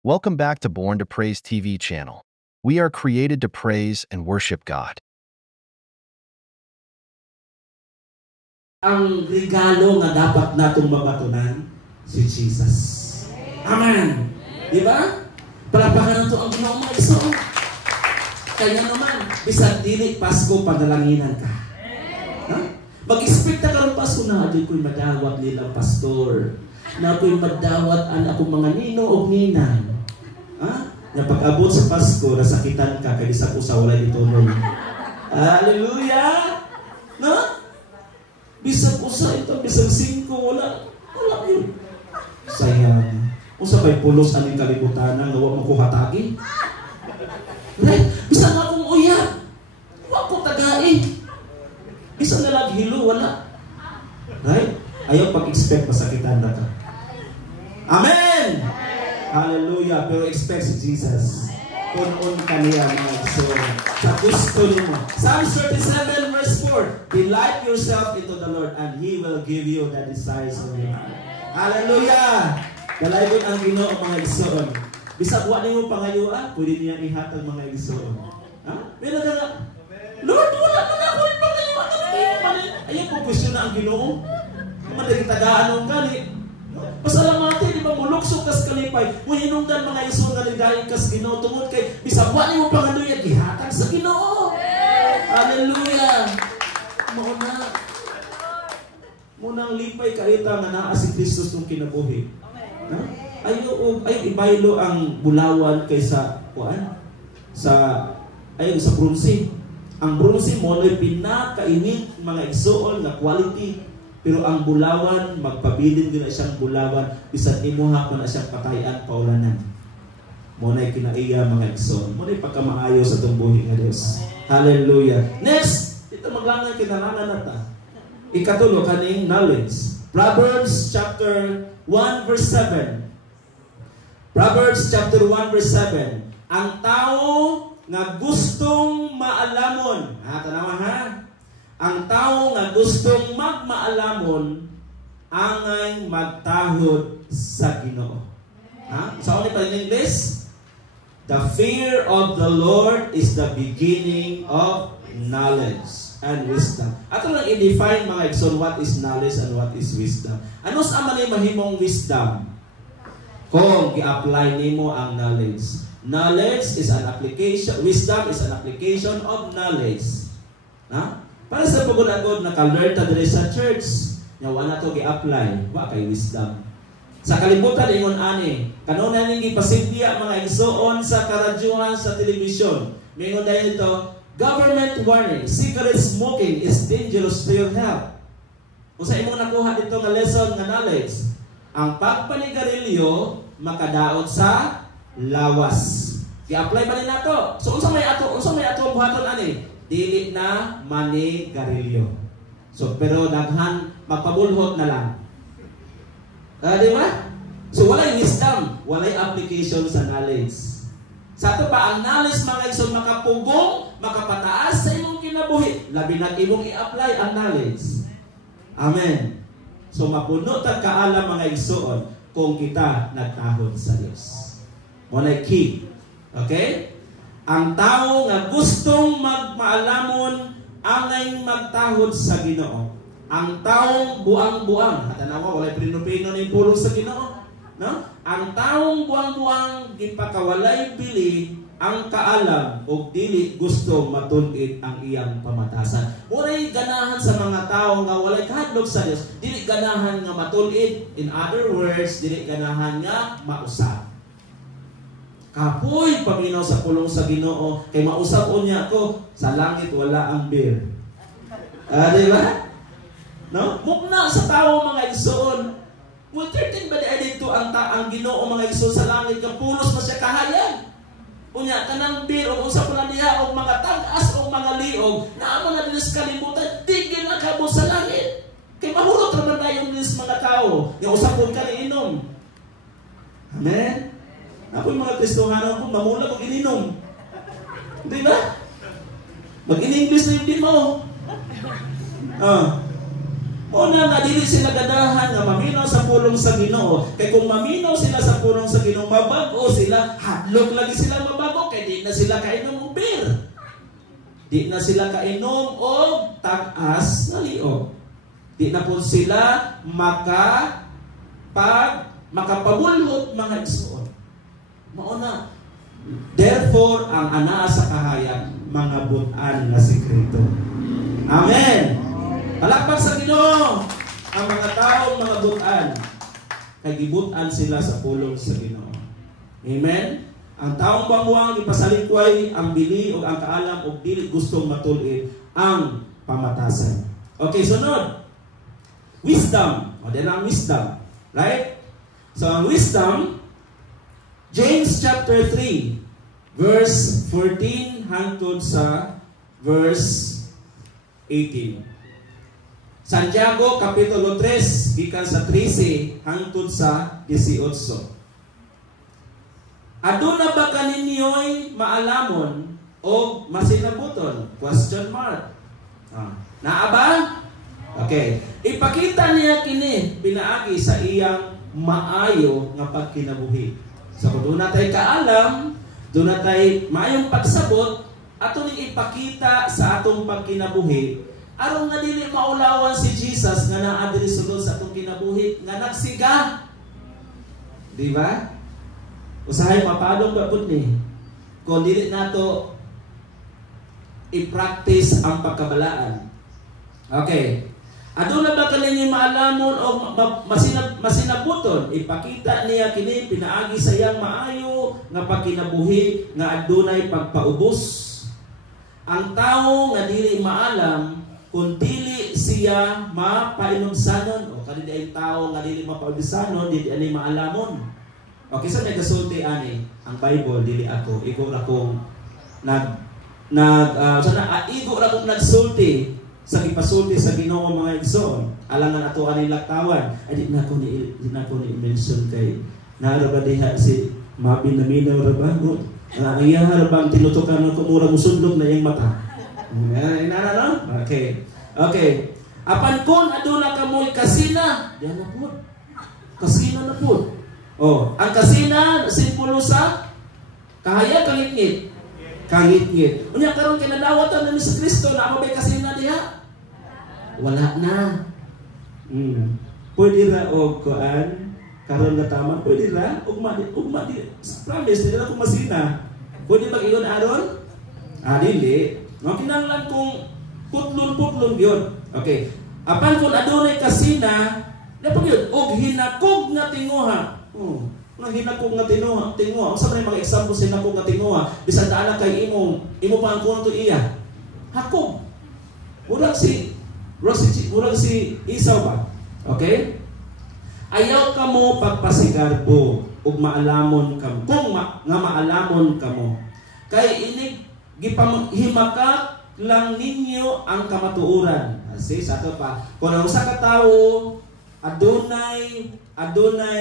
Welcome back to Born to Praise TV channel. We are created to praise and worship God. Ang regalo nga dapat natong mabatunan si Jesus. Amen. Di ba? Palapakan nato ang Ginoo mga igsoon. Kaya naman, bisag dili Pasko panalanginan ka. Ha? Mag-expect ka ron Pasko na adoy ko'y madawat nilang pastor. Na ako'y madawat ang akong mga nino o ninang. Ha? Na pag-abot sa Pasko, nasakitan ka kay isa ko sa walay ituloy. Hallelujah! No? Bisag usa ito, bisag 5, wala yun. Sayang. Usa pa'y pulos aning kalibutan nga wa mo ko hatagi. Right? Bisag akong uyab, wa ko tagain. Bisag na lang hilo, wala. Right? Ayaw pag-expect masakitan na ka. Amen! Hallelujah! Pero expect si Jesus. Punon ka niya mga igsoon. Sa gusto mo. Psalms 37 verse 4. Delight yourself into the Lord and He will give you the desires of your heart. Hallelujah! Dalayon ang Ginoo mga igsoon. Bisag wa nimo pangayuan, pwede niya ihatag mga igsoon. Ha? Pero nga, Lord, wala man ako pangayuan. Ayun po question na ang Ginoo. Madali tagaan ng gani. Pasalamati, di ba, muluksok kas kalipay, muhinungdan mga igsoon nga lidayon kas Ginoo, tungod kay, bisag wa nimo pangaluyan, ihatag sa Ginoo. Hallelujah! Munang lipay karita nga naa si Kristus nung kinabuhi. Ayaw ibaylo ang bulawan kaysa kuan sa bronze. Ang bronze mo ay pinakainit mga igsoon na quality. Pero ang bulawan, magpabilin din na siyang bulawan, bisan imuha pa na siyang patayan, paulanan. Muna'y kinaiya mga igsoon. Muna'y pagkamaayo sa tumbuhin ng Diyos. Hallelujah. Next, ito maglangan kinalangan nata. Ikatulo, kaning knowledge. Proverbs chapter 1 verse 7. Proverbs chapter 1 verse 7. Ang tao nga gustong maalamon. Tanawa ha? Ang tao nga gustong magmaalamon angay magtahod sa Ginoo. Ha? Sa ulit pa in English? The fear of the Lord is the beginning of knowledge and wisdom. Ato lang i-define mga igsoon what is knowledge and what is wisdom. Ano sa manay mahimong wisdom? Kung i-apply nimo ang knowledge. Knowledge is an application, wisdom is an application of knowledge. Ha? Para sa pagod-agod naka-learn ta diri sa church, nya wala to gi-apply, wa kay wisdom. Sa kalibutan ingon ani, kanuna ning gipasidya mga igsoon sa karadyuhan sa telebisyon. Mingon dayon ito, government warning, cigarette smoking is dangerous to your health. Kung sa imong nakuha dito nga lesson nga knowledge, ang pagpanigarilyo makadaot sa lawas. Gi-apply ba ni nato? So unsa may ato buhaton ani? Dili na manigarilyo. So, pero daghan, magpabulhot na lang. Di ba? So, walay wisdom, walay application sa knowledge. Sa ito pa, ang knowledge mga igsoon makapugong, makapataas sa imong kinabuhi. Labi na imong i-apply ang knowledge. Amen. So, mapuno tag kaalam mga igsoon kung kita nagtahod sa Diyos. Walay key. Okay? Ang tao nga gustong magmaalamon angay magtahod sa Ginoo. Ang taong buang-buang, tanawa walay pinupino ni pulong sa Ginoo, no? Ang taong buang-buang gipakawalay bili ang kaalam ug dili gusto matul-id ang iyang pamatasan. Walay ganahan sa mga tao nga walay kahadlok sa Dios, dili ganahan nga matul-id. In other words, dili ganahan nga mausab. Kapoy paminaw sa pulong sa Ginoo kay mausap unya ko sa langit wala ang beer. Di ba? No? Mukna sa tao mga igsoon. Mo 13 ba dito ang Ginoo mga igsoon sa langit kang pulos na siya kahayan. Unya kanang beer o usap na niya og mga tag-as o mga liog na amo na dinis kalibutan di ginakabo sa langit. Kay mahurot ra man dayon dinis mga tao nga usapon ka ni inom. Amen. Ako yung mga Kristohano ko, mamula kong ininom. Di ba? Mag-in-English na yung din mo. Una nga dili sila ganahan nga maminaw sa pulong sa Ginoo. Kay kung maminaw sila sa pulong sa Ginoo, mabago sila, hadlok lagi sila mabago kay di na sila kainom og beer. Di na sila kainom og tag-as na liog. Di na po sila makapabulhot mga igsoon. Mauna. Therefore, ang anaa sa kahayag, mga butan na sikreto. Amen. Palakpak sa Ginoo ang mga taong mga butan. Kay gibutan sila sa pulong sa Ginoo. Amen. Ang taong banguang ipasalikway ang bili o ang kaalam o dili gustong matulid ang pamatasan. Okay, sunod. Wisdom. O din ang wisdom. Right? So, ang wisdom, James chapter 3, verse 14 hangtod sa verse 18. Santiago kapitulo 3, gikan sa 13 hangtod sa 18. Aduna ba kaninyo'y maalamon o masinabuton? Question mark. Naa ba? Okay. Ipakita niya kini pinaagi sa iyang maayo nga pagkinabuhi. So kung doon natin kaalam, doon natin maayong pagsabot, ato ning ipakita sa atong pagkinabuhi, aron nga dili maulawan si Jesus nga naa diri sulod sa atong kinabuhi nga nagsiga. Di ba? Usahay mapadong ba pud ni? Kung dili nato i-practice ang pagkabalaan. Okay. Aduna ba kaninyo maalamon o masinabuton? Ipakita niya kini pinaagi sa iyang maayo nga pagkinabuhi nga adunay pagpaubos. Ang tawo nga dili maalam kung dili siya mapainumsanon o kanili ay tao nga dili mapaubisanon, dili ani maalamon. Okay, so nagasulti ani ang Bible dili ako. Igo ra kong igo ra kong nagsulti sa gipasulti sa Ginoo mga igsoon. Alangan ato ani laktawan. Ay di na ko ni mention kay naara ba diha si mabinaminaw ra ba? Ang iya ra tinutukan ko mura musundok na iyang mata. Okay. Okay. Apan kon aduna kamoy kasina, diyan na pud. Kasina na pud. Oh, ang kasina simbolo sa kahaya kangit-ngit. Kangit-ngit. Unya karon kay nadawatan ni sa Kristo na amo bay kasina diha. Wala na. Pwede ra og kuan karon na tama, pwede ra ugma di promise dili na ko masina. Pwede mag-ingon aron? Dili. No kinahanglan kung putlon-putlon yun. Okay. Apan kung adunay kasina, dapat yun, og hinakog nga tinguha. Nga hinakog nga tinguha. Ang sa mga example sa hinakog nga tinguha, bisan daala kay imo pa ang kunto iya. Hakog. Murag si Isaw ba? Okay? Ayaw ka mo pagpasigarbo ug maalamon ka mo. Kung nga maalamon ka mo. Kay inig himakak lang ninyo ang kamatuoran. See, sa ito pa. Kung ang usa ka tawo adunay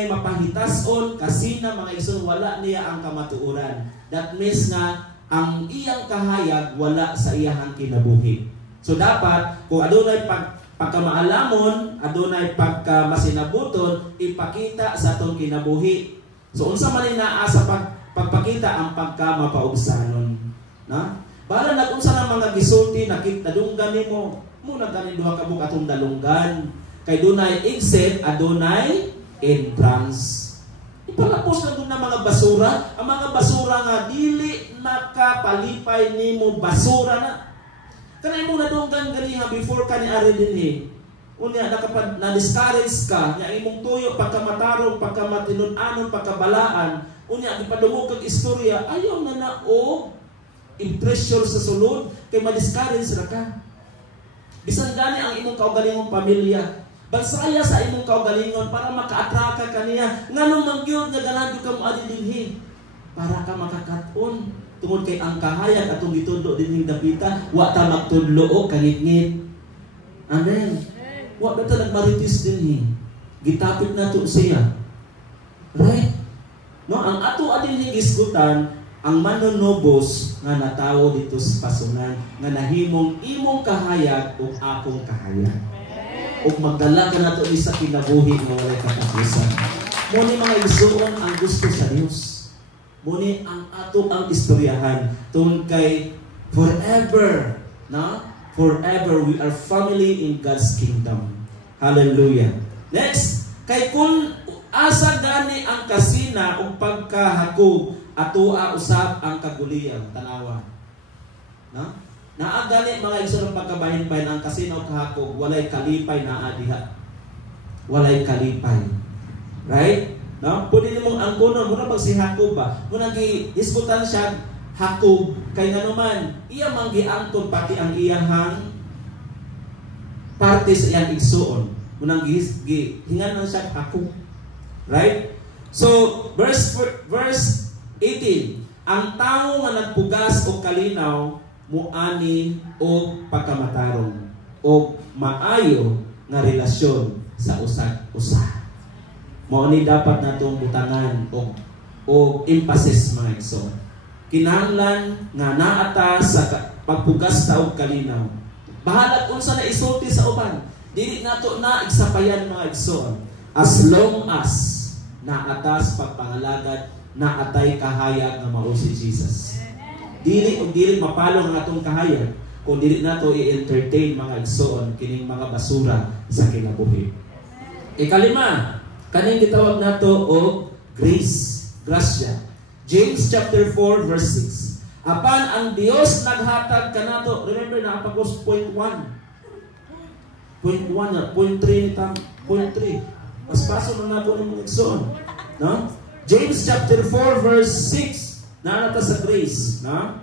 mapahitason kasina mga igsoon wala niya ang kamatuoran. That means nga ang iyang kahayag wala sa iyang kinabuhi. So dapat kung adunay pagkamaalamon, adunay pagkamasinabuton, ipakita sa atong kinabuhi. So unsa man naa sa pagpakita ang pagkamapaubsanon, na? Bala nagunsa ng mga gisulti nakita dalunggan nimo, muna ganin duha ka buk atong dalunggan. Kay dunay exit, adunay entrance. Ipalapos na doon ng mga basura. Ang mga basura nga dili nakapalipay nimo basura na. Kanay mo na dunggan ganiha before ka ni ari dinhi. Unya na discourage ka, nya imong tuyo pagkamatarong, pagkamatinud-anon, pagkabalaan. Unya gipadungog kag istorya, ayaw na na o impressure sa sulod kay ma-discourage ra ka. Bisan gani ang imong kaugalingong pamilya, bagsaya sa imong kaugalingon para maka-attract ka kaniya. Nganong mangyud nga ganadyo ka mo adilhi para ka makakaton tungod kay ang kahayag atong gitudlo dinhing dapita, wa ta magtudlo o kangit-ngit. Amen. Wa ba ta nagmaritis dinhi? Gitapit nato siya. Right? No, ang ato adilhi gisgutan ang manonobos nga natawo dito sa pasungan nga nahimong imong kahayag o akong kahayag. ug magdala ka nato ni sa kinabuhi nga walay katapusan. Muni mga igsoon ang gusto sa Dios. Muni ang ato ang istoryahan tungod kay forever, na? Forever we are family in God's kingdom. Hallelujah. Next, kay kun asa gani ang kasina ug pagkahakog atoa usab ang kaguliang tanawa. Na? Naa gani mga igsoon pagkabahin-bahin ang kasina ug kahakog walay kalipay naa diha. Walay kalipay. Right? No? Pwede nimong ang kuno muna pag si Hakob ba? Muna gi-diskutan siya Hakob kay nanuman iya man giangkon pati ang iyahang parte sa iyang igsuon. Muna hingan siya Hakob. Right? So verse 18, ang tao nga nagpugas o kalinaw muani o pagkamatarong o maayo nga relasyon sa usag-usa. Mao ni dapat natong butangan o emphasis mga igsoon. Kinahanglan nga naata sa pagpugas ta og kalinaw. Bahala unsa na isulti sa uban. Dili nato na igsapayan mga igsoon. As long as naatas pagpangalagad naatay kahayag nga mao si Jesus. Dili mapalo ang atong kahayag kung dili nato i-entertain mga igsoon kining mga basura sa kinabuhi. Ikalima, kaning gitawag nato og grace, grasya. James chapter 4 verse 6. Apan ang Dios naghatag kanato, remember na apagos point 1. Point 1 na point 3 point 3. Mas paso na nato ng igsoon, no? James chapter 4 verse 6. Nanata sa grace, no?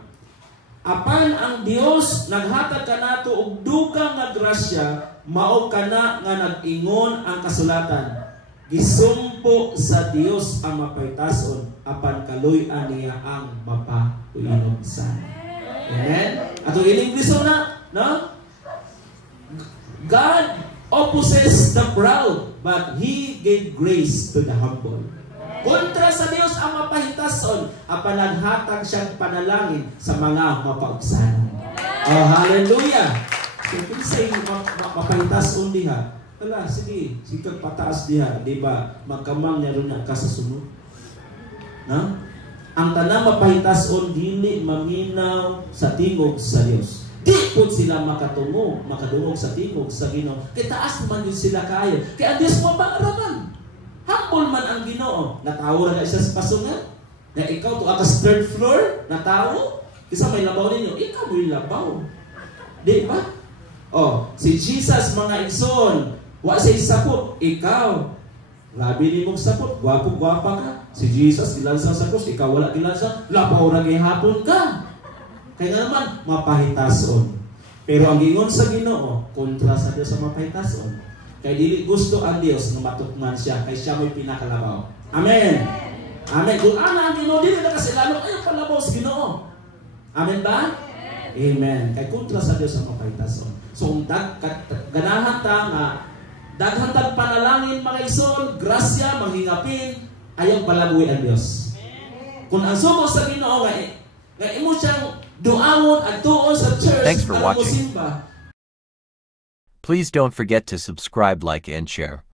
Apan ang Dios naghatag kanato og dugang nga grasya mao kana nga nag-ingon ang kasulatan. Gisumpo sa Dios ang mapaytason apan kaluy-an niya ang mapahuinobsan. Amen? Ato in English na, no? God opposes the proud, but He gave grace to the humble. Kontra sa Dios ang mapahitason, apan naghatag siyang panalangin sa mga mapaubsanon. Oh, hallelujah! So, kung sa'yo mapahitason diha, wala, sige pataas diha, di ba? Magkamang niya rin ka sa sunod. Na? Ang tanang mapahitason, dili maminaw sa tingog sa Dios. Di po sila makadungog sa tingog sa Ginoo. Kaya taas naman yun sila kayo. Kaya ang Diyos mabaaraman. Humble man ang Ginoo. Natawo na siya sa pasungan. Na ikaw to atas third floor, natawo. Kasi may labaw ninyo, ikaw may labaw. Di ba? Oh, si Jesus mga igsoon, wa say sapot, ikaw. Labi ni mong sapot, gwapo-gwapa ka. Si Jesus gilansa sa krus, ikaw wala gilansa, labaw ra gihapon ka. Kaya nga naman, mapahitason. Pero ang gingon sa Ginoo, kontra sa Dios sa mapahitason. Kaya dili gusto ang Dios na matukman siya, kaya siya may pinakalabaw. Amen. Amen. Kung ana ang Ginoo, dili na kasi lalo ayaw palabaw sa Ginoo. Amen ba? Amen. Kaya kontra sa Dios sa mapahitason. So, ganahan ta nga, daghan tag panalangin mga igsoon, grasya, manghingapin, ayaw palabuhi ang Dios. Kung ang sugo sa Ginoo nga imo siyang duawon at tuon sa church. Thanks for watching. Simba. Please don't forget to subscribe, like, and share.